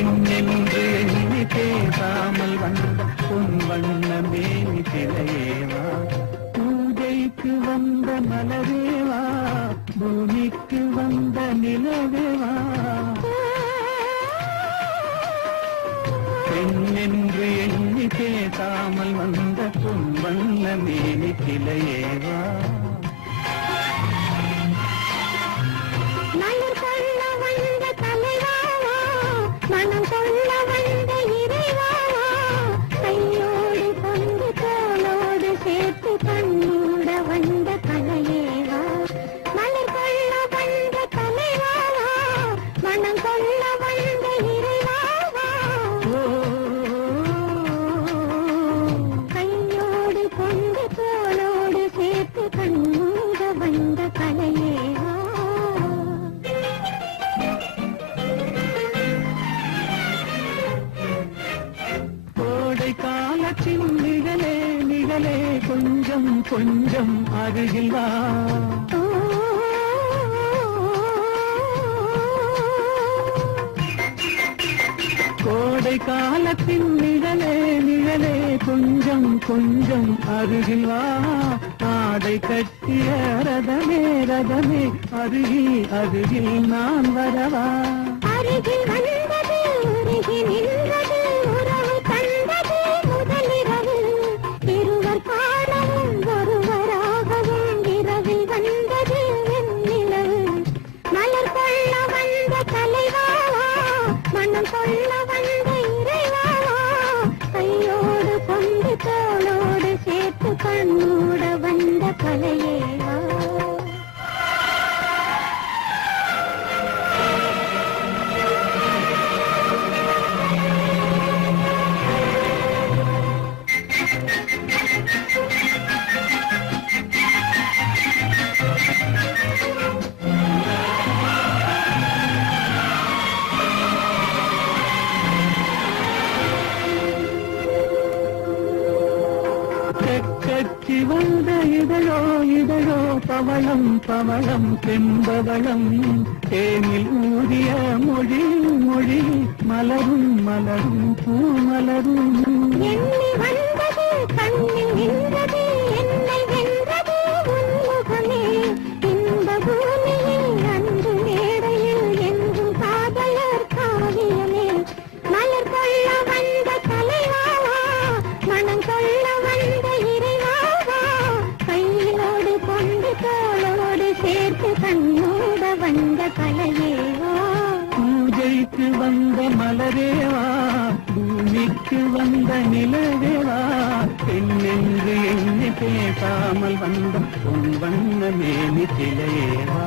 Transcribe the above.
பெண்ணென்று எண்ணி பேசாமல் வந்த பொன் வண்ண மேனி சிலையேவா, பூஜைக்கு வந்த மலரேவா, பூமிக்கு வந்த நிலவேவா. பெண்ணென்று எண்ணி பேசாமல் வந்த பொன் வண்ண மேனி சிலையேவா. மனம் கொள்ள வந்த இறைவாவா, கையோடு கொண்டு தோளோடு சேர்த்து கண்ணூட வந்த கலையேவா. மலர் கொள்ள வந்த தலைவாவா, மனம் கொள்ள வந்த இறைவாவா, கையோடு கொண்டு தோளோடு சேர்த்து கண்ணூட வந்த கலையேவா. காலத்தின் நிகழே நிகழே கொஞ்சம் கொஞ்சம் அருகில் வா. கோடை காலத்தின் நிகழே நிகழே கொஞ்சம் கொஞ்சம் அருகில் வா. ஆடை கட்டிய ரதமே ரதமே அருகில் அருகில் நான் வரவா. அருகில் வந்தது உருகி நின்றது உறவு கண்டது முதலிரவு. இருவர் காணவும் ஒருவராகவும் இரவில் வந்தது வெண்ணிலவு. மலர் கொள்ள வந்த தலைவாவா, மனம் கொள்ள வந்த இறைவாவா, கையோடு கொண்டு தோளோடு சேர்த்து கண்ணூட வந்த கலையேவா. கட்சி வந்த இதழோ இதழோ பவளம் பவளம் செம்பவளம் தேனில் ஊதிய மொழி மொழி மலரும் மலரும் பூமலரும். எண்ணி வந்தது கண்ணில் நின்றது என்னை வென்றது உன்முகமே. இந்த பூமியில் அன்று மேடையில் என்றும் காதலர் காவியமே. மலர் கொள்ள வந்த தலைவாவா, மனம் கொள்ள வந்த இறைவாவா, கையோடு கொண்டு தோளோடு சேர்த்து கண்ணோட வந்த கலையேவா. பூஜைக்கு வந்த மலரேவா, பூமிக்கு வந்த நிலவேவா, பெண்ணென்று எண்ணி பேசாமல் வந்த பொன் வண்ண மேனி சிலையேவா.